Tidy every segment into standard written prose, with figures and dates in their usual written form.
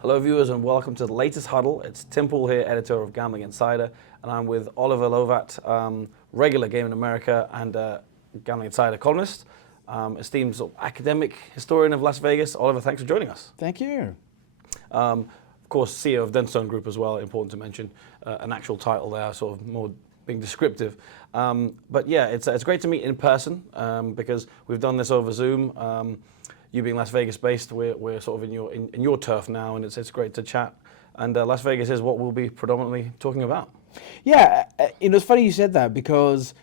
Hello viewers and welcome to the latest huddle. It's Tim Pool here, editor of Gambling Insider, and I'm with Oliver Lovat, regular Game in America and Gambling Insider columnist, esteemed sort of academic historian of Las Vegas. Oliver, thanks for joining us. Thank you. Of course, CEO of Denstone Group as well, important to mention, an actual title there, sort of more being descriptive. But yeah, it's great to meet in person because we've done this over Zoom. You being Las Vegas based, we're sort of in your turf now, and it's great to chat. And Las Vegas is what we'll be predominantly talking about. Yeah, it's funny you said that because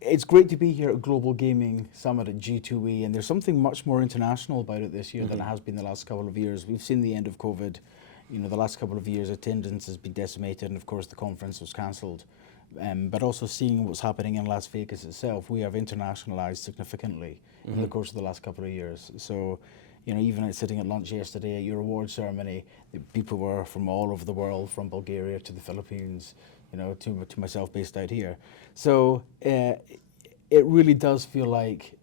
it's great to be here at Global Gaming Summit at G2E, and there's something much more international about it this year than it has been the last couple of years. We've seen the end of COVID. The last couple of years, attendance has been decimated, and of course the conference was cancelled. But also seeing what's happening in Las Vegas itself, we have internationalized significantly in the course of the last couple of years. So, even sitting at lunch yesterday at your award ceremony, people were from all over the world, from Bulgaria to the Philippines, to myself based out here. So it really does feel like,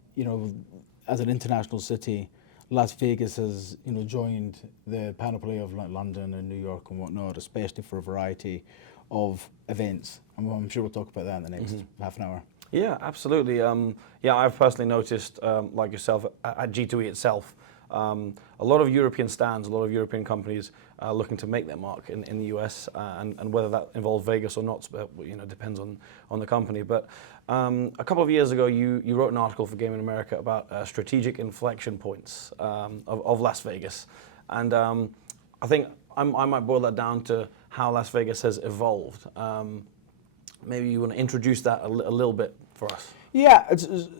as an international city, Las Vegas has, joined the panoply of London and New York and whatnot, especially for a variety of events. I'm sure we'll talk about that in the next half an hour. Yeah, absolutely. I've personally noticed, like yourself, at G2E itself, a lot of European stands, a lot of European companies looking to make their mark in the US, and whether that involves Vegas or not, depends on the company. But a couple of years ago, you wrote an article for Game in America about strategic inflection points of Las Vegas, and I think I might boil that down to how Las Vegas has evolved. Maybe you want to introduce that a little bit for us. Yeah,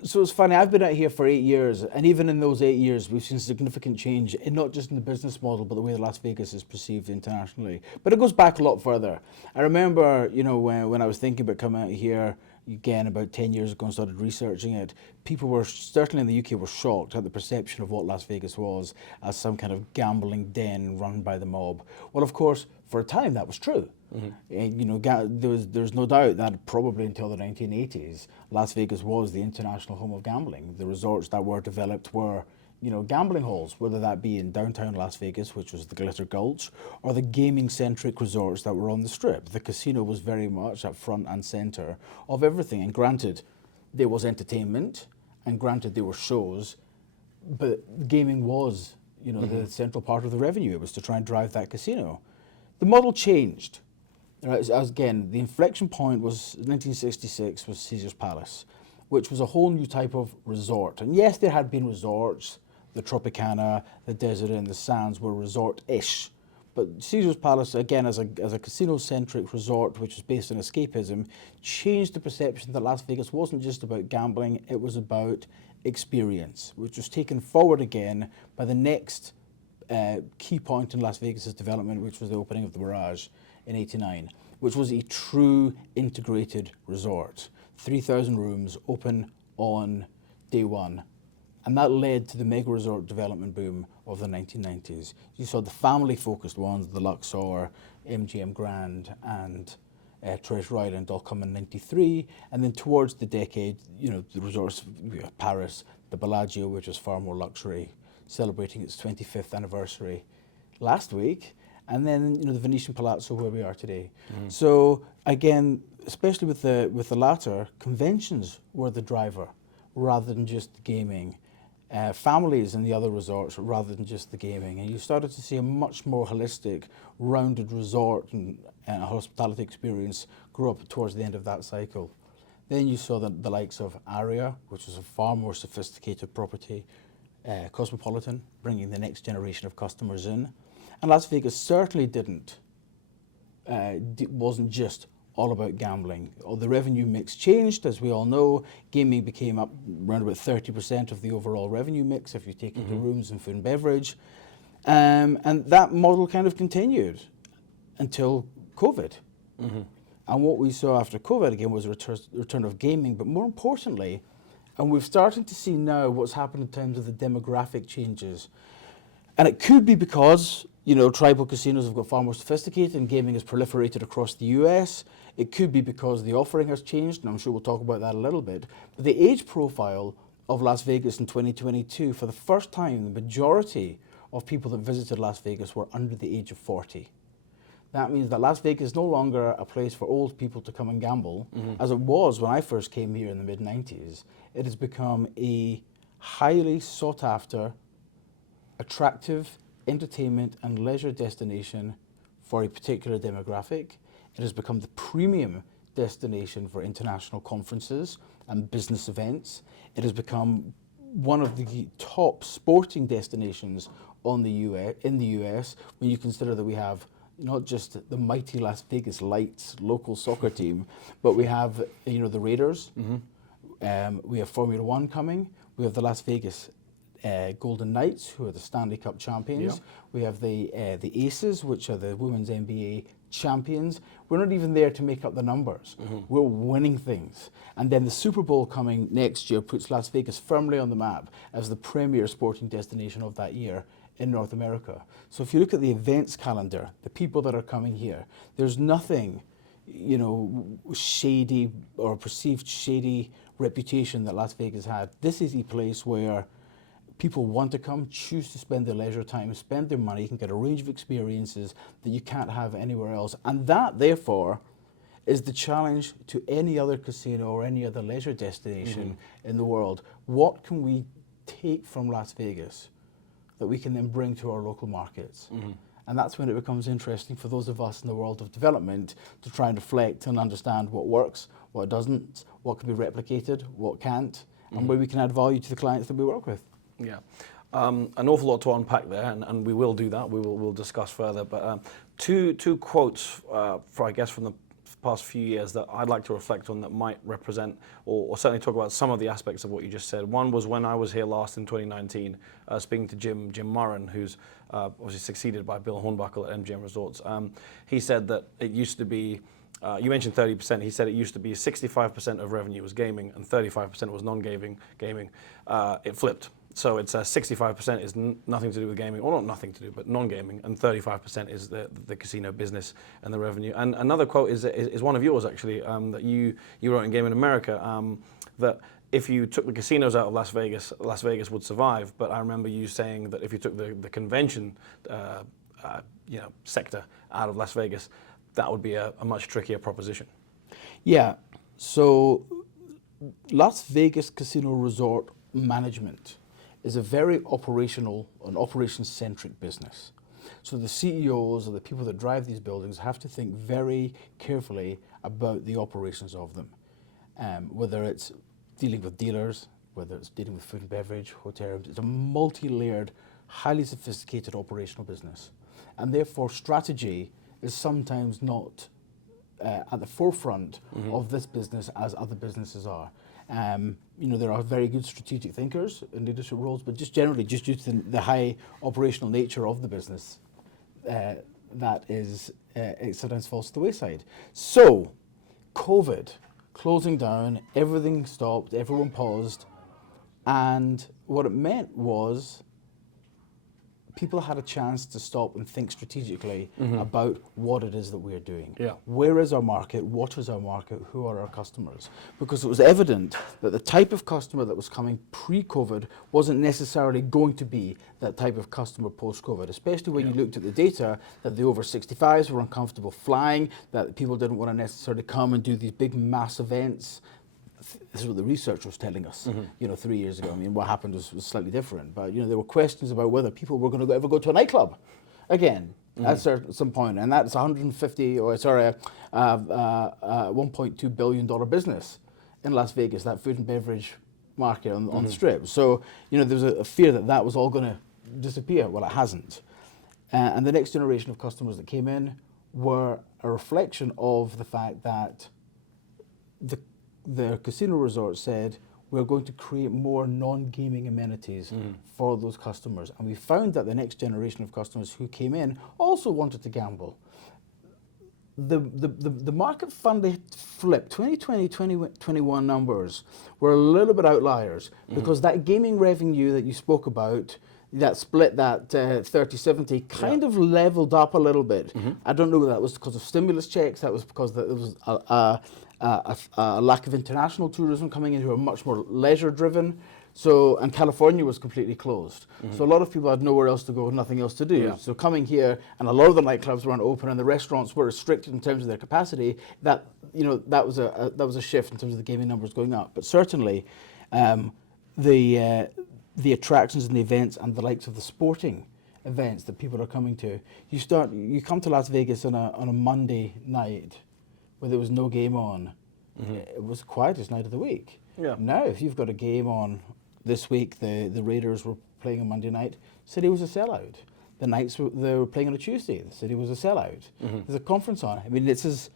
so it's funny, I've been out here for 8 years, and even in those 8 years, we've seen significant change, in not just in the business model, but the way Las Vegas is perceived internationally. But it goes back a lot further. I remember, when I was thinking about coming out here, again, about 10 years ago and started researching it, people were, certainly in the UK, were shocked at the perception of what Las Vegas was as some kind of gambling den run by the mob. Well, of course, for a time that was true. There's no doubt that probably until the 1980s, Las Vegas was the international home of gambling. The resorts that were developed were, gambling halls, whether that be in downtown Las Vegas, which was the Glitter Gulch, or the gaming-centric resorts that were on the Strip. The casino was very much at front and center of everything. And granted, there was entertainment, and granted, there were shows, but gaming was, the central part of the revenue. It was to try and drive that casino. The model changed. Again, the inflection point was 1966 was Caesar's Palace, which was a whole new type of resort. And yes, there had been resorts. The Tropicana, the Desert, and the Sands were resort-ish. But Caesar's Palace, again, as a casino-centric resort, which was based on escapism, changed the perception that Las Vegas wasn't just about gambling, it was about experience, which was taken forward again by the next key point in Las Vegas's development, which was the opening of the Mirage in '89, which was a true integrated resort. 3,000 rooms open on day one. And that led to the mega resort development boom of the 1990s. You saw the family-focused ones, the Luxor, MGM Grand, and Treasure Island all come in '93. And then towards the decade, the resorts, Paris, the Bellagio, which was far more luxury, celebrating its 25th anniversary last week. And then, the Venetian Palazzo, where we are today. So again, especially with the latter, conventions were the driver rather than just gaming. Families in the other resorts rather than just the gaming. And you started to see a much more holistic, rounded resort and hospitality experience grow up towards the end of that cycle. Then you saw the likes of Aria, which was a far more sophisticated property, Cosmopolitan, bringing the next generation of customers in. And Las Vegas certainly wasn't just all about gambling. The revenue mix changed, as we all know. Gaming became up around about 30% of the overall revenue mix if you take into rooms and food and beverage. And that model kind of continued until COVID. And what we saw after COVID, again, was a return of gaming, but more importantly, and we're starting to see now what's happened in terms of the demographic changes. And it could be because tribal casinos have got far more sophisticated and gaming has proliferated across the US. It could be because the offering has changed, and I'm sure we'll talk about that a little bit. But the age profile of Las Vegas in 2022, for the first time, the majority of people that visited Las Vegas were under the age of 40. That means that Las Vegas is no longer a place for old people to come and gamble, as it was when I first came here in the mid-90s. It has become a highly sought after, attractive entertainment and leisure destination for a particular demographic. It has become the premium destination for international conferences and business events. It has become one of the top sporting destinations in the US, when you consider that we have not just the mighty Las Vegas Lights local soccer team, but we have the Raiders. We have Formula One coming. We have the Las Vegas Golden Knights, who are the Stanley Cup champions. Yeah. We have the Aces, which are the women's NBA champions. We're not even there to make up the numbers. We're winning things. And then the Super Bowl coming next year puts Las Vegas firmly on the map as the premier sporting destination of that year in North America. So if you look at the events calendar, the people that are coming here, there's nothing, shady or perceived shady reputation that Las Vegas had. This is a place where people want to come, choose to spend their leisure time, spend their money, can get a range of experiences that you can't have anywhere else. And that, therefore, is the challenge to any other casino or any other leisure destination in the world. What can we take from Las Vegas that we can then bring to our local markets? And that's when it becomes interesting for those of us in the world of development to try and reflect and understand what works, what doesn't, what can be replicated, what can't, and where we can add value to the clients that we work with. Yeah, an awful lot to unpack there, and we will do that. We'll discuss further. But two quotes from the past few years that I'd like to reflect on that might represent or certainly talk about some of the aspects of what you just said. One was when I was here last in 2019, speaking to Jim Murren, who's obviously succeeded by Bill Hornbuckle at MGM Resorts. He said that it used to be. You mentioned 30%. He said it used to be 65% of revenue was gaming and 35% was non-gaming. It flipped. So it's 65% is nothing to do with gaming, or not nothing to do, but non-gaming, and 35% is the casino business and the revenue. And another quote is one of yours, actually, that you wrote in Gaming America, that if you took the casinos out of Las Vegas would survive. But I remember you saying that if you took the convention sector out of Las Vegas, that would be a much trickier proposition. Yeah, so Las Vegas Casino Resort Management is a very operations-centric business. So the CEOs or the people that drive these buildings have to think very carefully about the operations of them, whether it's dealing with dealers, whether it's dealing with food and beverage, hotels. It's a multi-layered, highly sophisticated operational business. And therefore strategy is sometimes not at the forefront of this business as other businesses are. There are very good strategic thinkers in leadership roles, but just generally, just due to the high operational nature of the business, that is, it sometimes falls to the wayside. So, COVID, closing down, everything stopped, everyone paused, and what it meant was people had a chance to stop and think strategically about what it is that we're doing. Yeah. Where is our market? What is our market? Who are our customers? Because it was evident that the type of customer that was coming pre-COVID wasn't necessarily going to be that type of customer post-COVID, especially when you looked at the data that the over 65s were uncomfortable flying, that people didn't want to necessarily come and do these big mass events. This is what the research was telling us, 3 years ago. I mean, what happened was slightly different, but there were questions about whether people were going to ever go to a nightclub again at some point, and that's $1.2 billion business in Las Vegas, that food and beverage market on the Strip. So, there was a fear that was all going to disappear. Well, it hasn't. And the next generation of customers that came in were a reflection of the fact that the casino resort said, we're going to create more non-gaming amenities for those customers. And we found that the next generation of customers who came in also wanted to gamble. The market finally flipped. 2020, 2021 numbers were a little bit outliers because that gaming revenue that you spoke about, that split, that 30-70, kind of leveled up a little bit. I don't know whether that was because of stimulus checks, that was because there was a lack of international tourism coming in who are much more leisure driven. So, and California was completely closed. So a lot of people had nowhere else to go, nothing else to do. Yeah. So coming here, and a lot of the nightclubs weren't open, and the restaurants were restricted in terms of their capacity. That that was a shift in terms of the gaming numbers going up. But certainly, the attractions and the events and the likes of the sporting events that people are coming to. You come to Las Vegas on a Monday night where there was no game on. It was the quietest night of the week. Yeah. Now, if you've got a game on this week, the Raiders were playing on Monday night, city was a sellout. The Knights they were playing on a Tuesday, the city was a sellout. There's a conference on. I mean, this is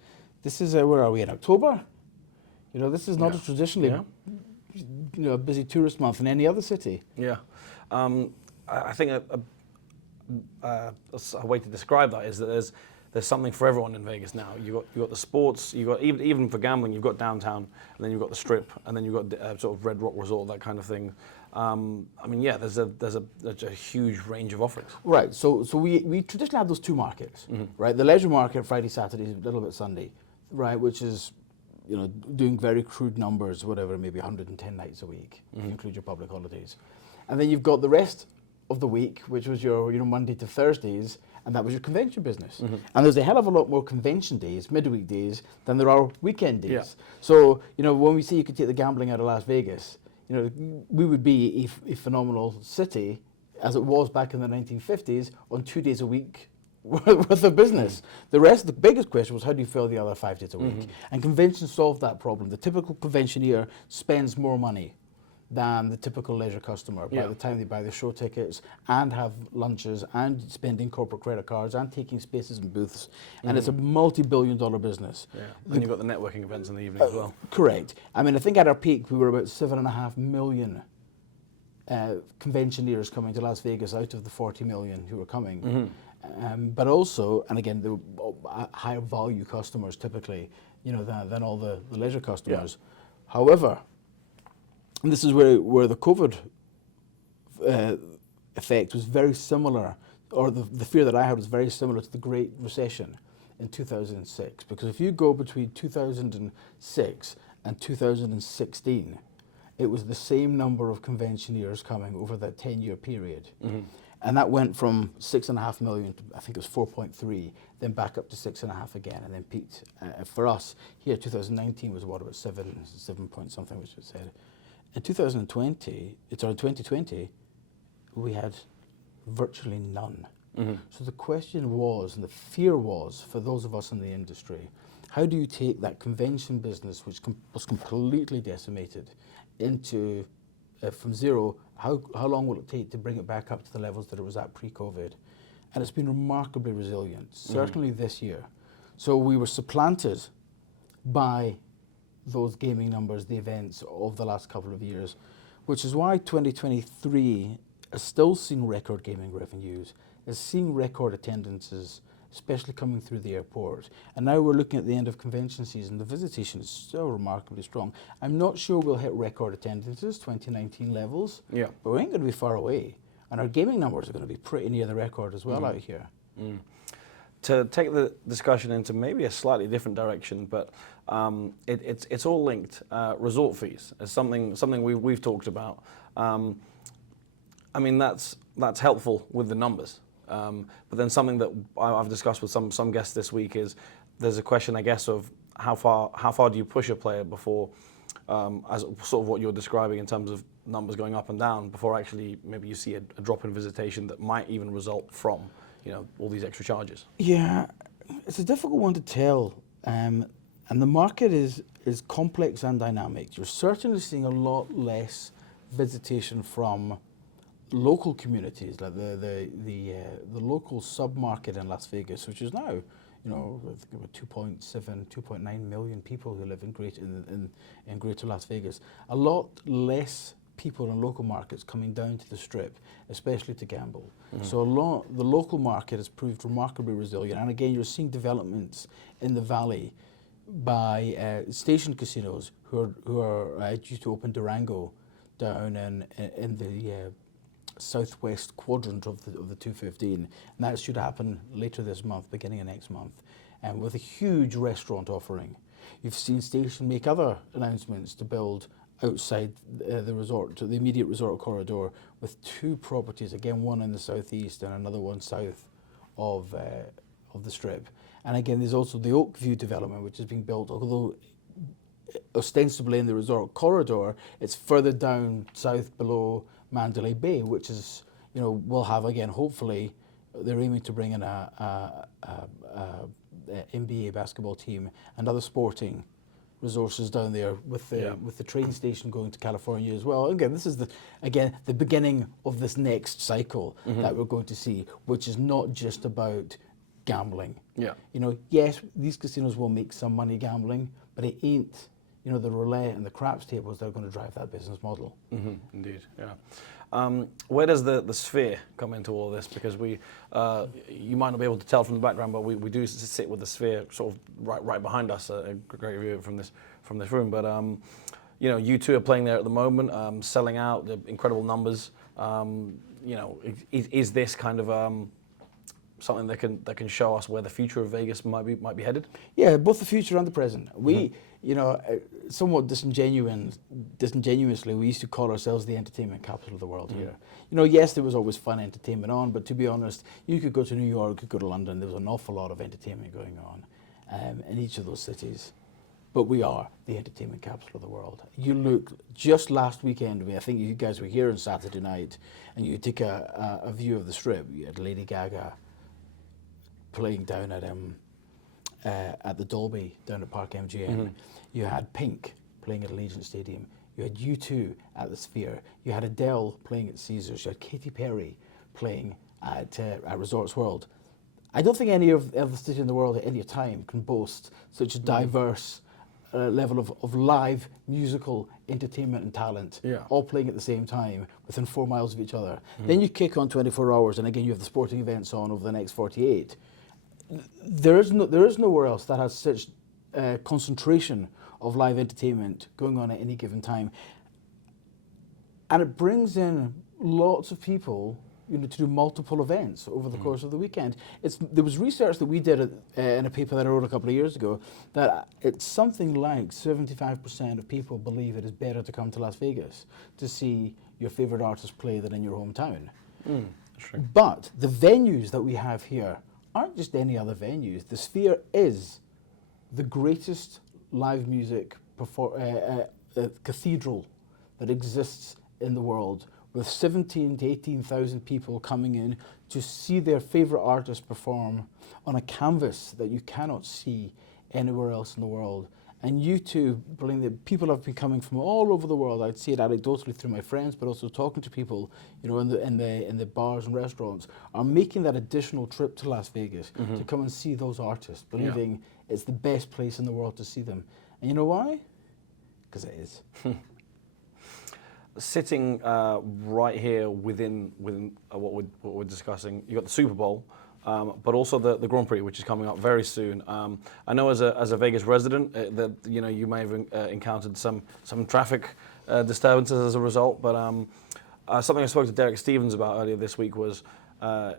where are we in October? This is not a traditionally a busy tourist month in any other city. Yeah, I think a way to describe that is that there's something for everyone in Vegas now. You got the sports, you got even for gambling, you've got downtown, and then you've got the Strip, and then you've got sort of Red Rock Resort, that kind of thing. I mean, yeah, there's a huge range of offerings. Right. So we traditionally have those two markets, right? The leisure market Friday, Saturday, a little bit Sunday, right? Which is doing very crude numbers, whatever, maybe 110 nights a week, if you include your public holidays. And then you've got the rest of the week, which was your Monday to Thursdays, and that was your convention business. And there's a hell of a lot more convention days, midweek days, than there are weekend days. Yeah. So, when we say you could take the gambling out of Las Vegas, we would be a phenomenal city, as it was back in the 1950s, on 2 days a week with the business. The biggest question was, how do you fill the other 5 days a week? And conventions solved that problem. The typical conventioneer spends more money than the typical leisure customer by the time they buy the show tickets and have lunches and spending corporate credit cards and taking spaces in booths. And it's a multi-billion-dollar business. Yeah. And you've got the networking events in the evening as well. Correct. I mean, I think at our peak we were about 7.5 million conventioneers coming to Las Vegas out of the 40 million who were coming. But also, and again, the higher value customers typically, than all the leisure customers. Yeah. However, and this is where the COVID effect was very similar, or the fear that I had was very similar to the Great Recession in 2006. Because if you go between 2006 and 2016, it was the same number of conventioneers coming over that 10-year period. And that went from 6.5 million to, I think it was 4.3, then back up to 6.5 again, and then peaked. For us, here, 2019 was about 7 point something, which was said. In 2020, we had virtually none. So the question was, and the fear was, for those of us in the industry, how do you take that convention business, which was completely decimated, into from zero? How long will it take to bring it back up to the levels that it was at pre-COVID? And it's been remarkably resilient, certainly this year. So we were supplanted by those gaming numbers, the events of the last couple of years, which is why 2023 has still seen record gaming revenues, has seen record attendances, especially coming through the airport. And now we're looking at the end of convention season. The visitation is still remarkably strong. I'm not sure we'll hit record attendances, 2019 levels, but we ain't going to be far away. And our gaming numbers are going to be pretty near the record as well out here. To take the discussion into maybe a slightly different direction, but it's all linked. Resort fees is something we've talked about. I mean, that's helpful with the numbers. But then something that I've discussed with some guests this week is there's a question, I guess, of how far do you push a player before, as sort of what you're describing in terms of numbers going up and down, before actually maybe you see a drop in visitation that might even result from all these extra charges. Yeah, it's a difficult one to tell, and the market is complex and dynamic. You're certainly seeing a lot less visitation from local communities, like the local sub-market in Las Vegas, which is now, I think about 2.9 million people who live in Greater Las Vegas. A lot less people in local markets coming down to the Strip, especially to gamble. So the local market has proved remarkably resilient. And again, you're seeing developments in the valley by station casinos who are due to open Durango down in the southwest quadrant of the 215, and that should happen later this month, beginning of next month, with a huge restaurant offering. You've seen Station make other announcements to build outside the resort, to the immediate resort corridor, with 2 properties, again one in the southeast and another one south of the Strip. And again, there's also the Oakview development, which is being built, although ostensibly in the resort corridor, it's further down south below Mandalay Bay, which is, will have, again, hopefully, they're aiming to bring in a NBA basketball team and other sporting resources down there with the train station going to California as well. Again, this is the beginning of this next cycle that we're going to see, which is not just about gambling. Yeah. Yes, these casinos will make some money gambling, but it ain't, the roulette and the craps tables that are going to drive that business model. Indeed, yeah. Where does the Sphere come into all this? Because you might not be able to tell from the background, but we do sit with the Sphere sort of right behind us, a great view from this room. But U2 are playing there at the moment, selling out, the incredible numbers. Is this kind of something that can show us where the future of Vegas might be headed? Yeah, both the future and the present. We, somewhat disingenuously, we used to call ourselves the entertainment capital of the world here. Yes, there was always fun entertainment on, but to be honest, you could go to New York, you could go to London, there was an awful lot of entertainment going on in each of those cities. But we are the entertainment capital of the world. You look, just last weekend, I think you guys were here on Saturday night, and you take a view of the Strip. You had Lady Gaga playing down at the Dolby down at Park MGM. You had Pink playing at Allegiant Stadium. You had U2 at the Sphere. You had Adele playing at Caesars. You had Katy Perry playing at Resorts World. I don't think any of the cities in the world at any time can boast such a diverse level of live musical entertainment and talent, all playing at the same time within 4 miles of each other. Then you kick on 24 hours, and again you have the sporting events on over the next 48. There is nowhere else that has such concentration of live entertainment going on at any given time, and it brings in lots of people, to do multiple events over the course of the weekend. There was research that we did in a paper that I wrote a couple of years ago that it's something like 75% of people believe it is better to come to Las Vegas to see your favorite artist play than in your hometown. True. But the venues that we have here aren't just any other venues. The Sphere is the greatest live music cathedral that exists in the world, with 17,000 to 18,000 people coming in to see their favorite artist perform on a canvas that you cannot see anywhere else in the world. And U2, people have been coming from all over the world. I'd see it anecdotally through my friends, but also talking to people, in the bars and restaurants, are making that additional trip to Las Vegas to come and see those artists, believing it's the best place in the world to see them. And you know why? Because it is. Sitting right here within what we're discussing, you got the Super Bowl, but also the Grand Prix, which is coming up very soon. I know as a Vegas resident that you may have encountered some traffic disturbances as a result. But something I spoke to Derek Stevens about earlier this week was a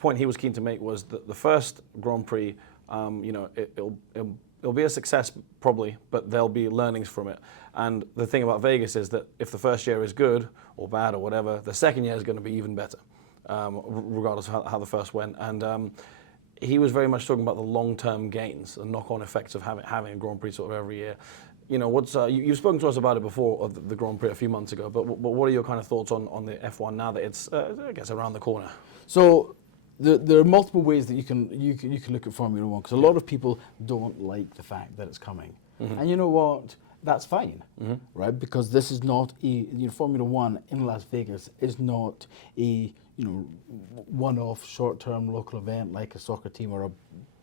point he was keen to make was that the first Grand Prix, it'll be a success probably, but there'll be learnings from it. And the thing about Vegas is that if the first year is good or bad or whatever, the second year is going to be even better, regardless of how the first went. And he was very much talking about the long-term gains, the knock-on effects of having a Grand Prix sort of every year. You've spoken to us about it before, of the Grand Prix a few months ago, but what are your kind of thoughts on the F1 now that it's, I guess, around the corner? So there are multiple ways that you can look at Formula One, because a lot of people don't like the fact that it's coming. And you know what? That's fine, right? Because this is not Formula One in Las Vegas is not a one-off, short-term local event like a soccer team or a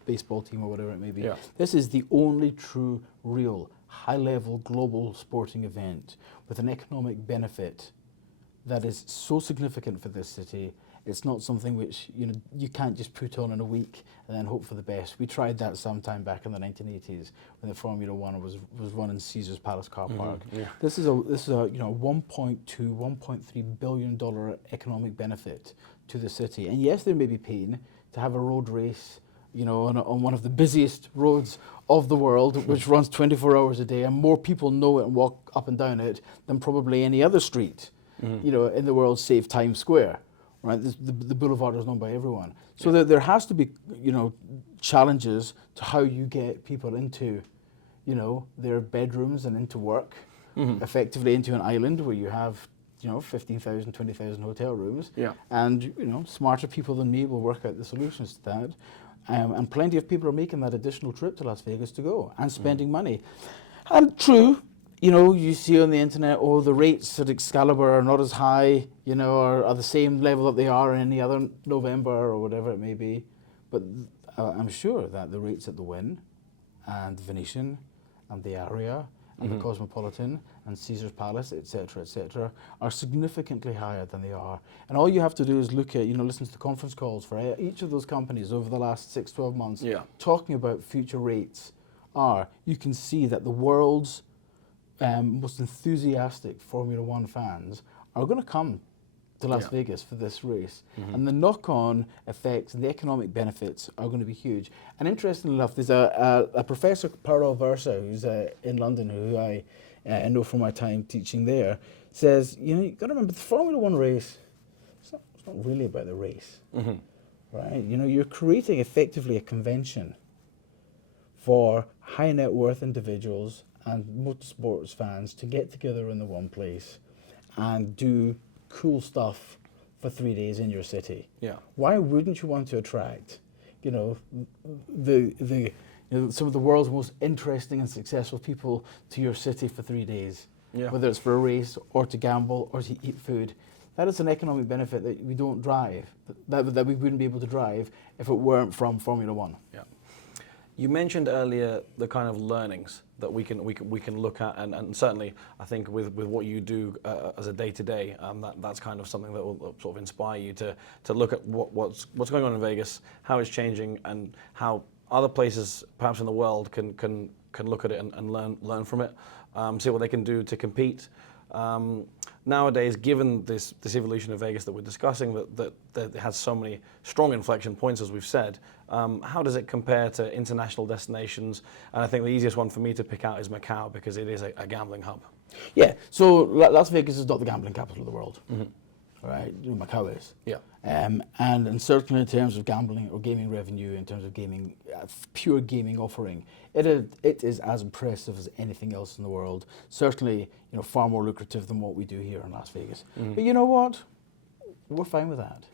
baseball team or whatever it may be. Yeah. This is the only true, real, high-level global sporting event with an economic benefit that is so significant for this city. It's not something which you can't just put on in a week and then hope for the best. We tried that sometime back in the 1980s when the Formula One was run in Caesars Palace Car Park. This is a 1.2, $1.3 billion economic benefit to the city. And yes, there may be pain to have a road race on one of the busiest roads of the world, which runs 24 hours a day, and more people know it and walk up and down it than probably any other street, in the world, save Times Square, right? The boulevard is known by everyone. So there has to be, challenges to how you get people into, their bedrooms and into work, effectively into an island where you have 15,000, 20,000 hotel rooms. Yeah. And, smarter people than me will work out the solutions to that. And plenty of people are making that additional trip to Las Vegas to go and spending money. And true, you see on the internet, the rates at Excalibur are not as high, or are the same level that they are in any other November or whatever it may be. But I'm sure that the rates at the Wynn and Venetian and the Aria and the Cosmopolitan and Caesar's Palace, etc., are significantly higher than they are. And all you have to do is look at, listen to the conference calls for each of those companies over the last 6-12 months, talking about future rates. You can see that the world's most enthusiastic Formula One fans are going to come to Las Vegas for this race. And the knock-on effects and the economic benefits are going to be huge. And interestingly enough, there's a professor, Parul Versa, who's in London, who I know from my time teaching there, says, you've got to remember the Formula One race, it's not really about the race, right? You're creating effectively a convention for high net worth individuals and motorsports fans to get together in the one place and do cool stuff for 3 days in your city. Yeah. Why wouldn't you want to attract, some of the world's most interesting and successful people to your city for 3 days? Yeah. Whether it's for a race or to gamble or to eat food. That is an economic benefit that we don't drive, that we wouldn't be able to drive if it weren't from Formula One. Yeah. You mentioned earlier the kind of learnings that we can look at, and certainly I think with what you do as a day-to-day, that's kind of something that will sort of inspire you to look at what's going on in Vegas, how it's changing, and how other places perhaps in the world can look at it and learn from it, see what they can do to compete. Nowadays, given this evolution of Vegas that we're discussing, that it has so many strong inflection points, as we've said, how does it compare to international destinations? And I think the easiest one for me to pick out is Macau, because it is a gambling hub. Yeah, so Las Vegas is not the gambling capital of the world, right? Macau is. Yeah. And certainly in terms of gambling or gaming revenue, in terms of gaming, pure gaming offering, it is as impressive as anything else in the world. Certainly, far more lucrative than what we do here in Las Vegas. But you know what? We're fine with that,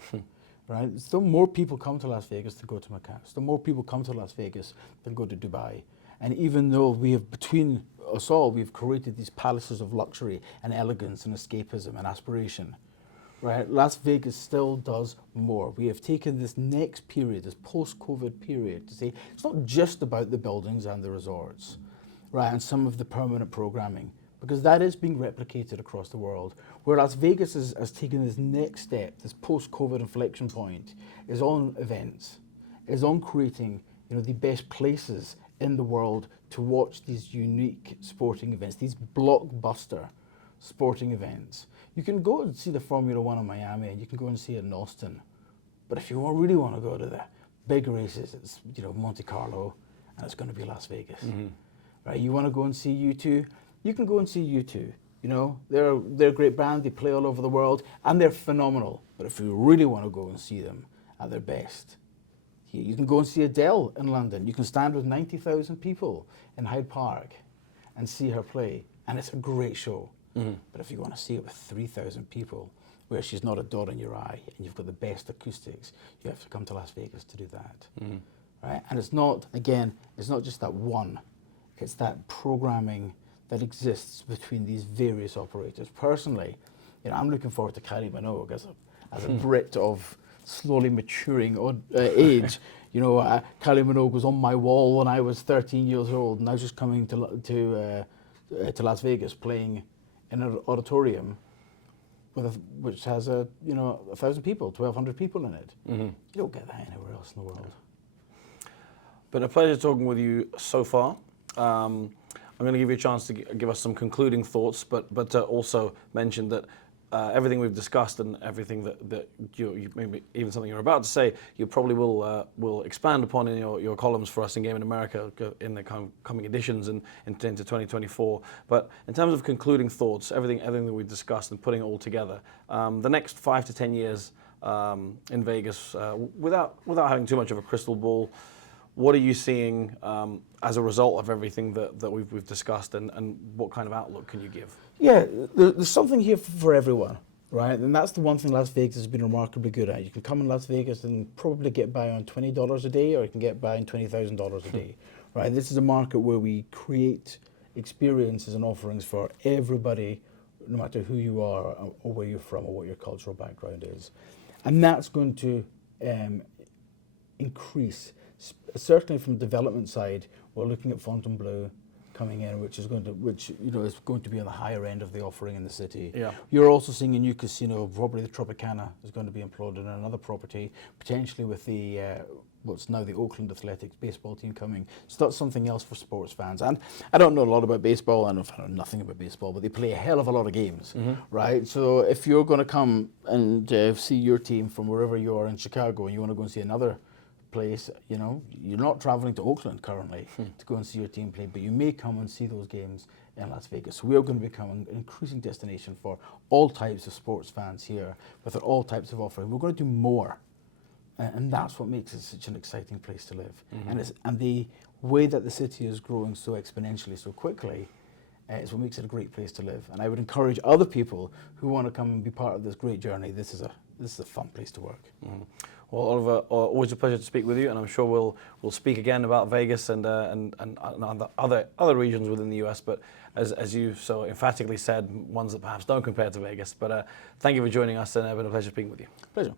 right? Still more people come to Las Vegas than go to Macau. Still more people come to Las Vegas than go to Dubai. And even though we have, between us all, we've created these palaces of luxury and elegance and escapism and aspiration, right? Las Vegas still does more. We have taken this next period, this post-COVID period, to say it's not just about the buildings and the resorts, right, and some of the permanent programming, because that is being replicated across the world. Where Las Vegas has taken this next step, this post-COVID inflection point, is on events, is on creating, the best places in the world to watch these unique sporting events, these blockbuster sporting events. You can go and see the Formula One in Miami, and you can go and see it in Austin. But if you really want to go to the big races, it's Monte Carlo, and it's going to be Las Vegas. Right? You want to go and see U2, you can go and see U2. They're a great band. They play all over the world, and they're phenomenal. But if you really want to go and see them at their best, you can go and see Adele in London. You can stand with 90,000 people in Hyde Park and see her play, and it's a great show. But if you want to see it with 3,000 people, where she's not a dot in your eye, and you've got the best acoustics, you have to come to Las Vegas to do that. Right? And it's not just that one, it's that programming that exists between these various operators. Personally, I'm looking forward to Kylie Minogue as a Brit of slowly maturing age. Kylie Minogue was on my wall when I was 13 years old, and now she's coming to Las Vegas playing in an auditorium which has 1,000 people, 1,200 people in it. You don't get that anywhere else in the world. Been a pleasure talking with you so far. I'm going to give you a chance to give us some concluding thoughts, but also mention that everything we've discussed and everything that you maybe even something you're about to say, you probably will expand upon in your columns for us in Game in America in the coming editions and into 2024. But in terms of concluding thoughts, everything that we've discussed and putting it all together, the next 5 to 10 years in Vegas, without having too much of a crystal ball, what are you seeing as a result of everything that we've discussed, and what kind of outlook can you give? Yeah, there's something here for everyone, right? And that's the one thing Las Vegas has been remarkably good at. You can come in Las Vegas and probably get by on $20 a day, or you can get by on $20,000 a day, right? This is a market where we create experiences and offerings for everybody, no matter who you are or where you're from or what your cultural background is. And that's going to increase. Certainly from the development side, we're looking at Fontainebleau coming in, which is going to be on the higher end of the offering in the city. Yeah. You're also seeing a new casino, probably the Tropicana is going to be employed in another property, potentially with the what's now the Oakland Athletics baseball team coming. So that's something else for sports fans. And I don't know a lot about baseball, I know nothing about baseball, but they play a hell of a lot of games, right? So if you're going to come and see your team from wherever you are in Chicago and you want to go and see another place, you're not traveling to Oakland currently to go and see your team play, but you may come and see those games in Las Vegas. So we are going to become an increasing destination for all types of sports fans here, with all types of offering. We're going to do more, and that's what makes it such an exciting place to live. And the way that the city is growing so exponentially, so quickly, is what makes it a great place to live. And I would encourage other people who want to come and be part of this great journey. This is a fun place to work. Well, Oliver, always a pleasure to speak with you, and I'm sure we'll speak again about Vegas and other regions within the US. But as you so emphatically said, ones that perhaps don't compare to Vegas. But thank you for joining us, and it's been a pleasure speaking with you. Pleasure.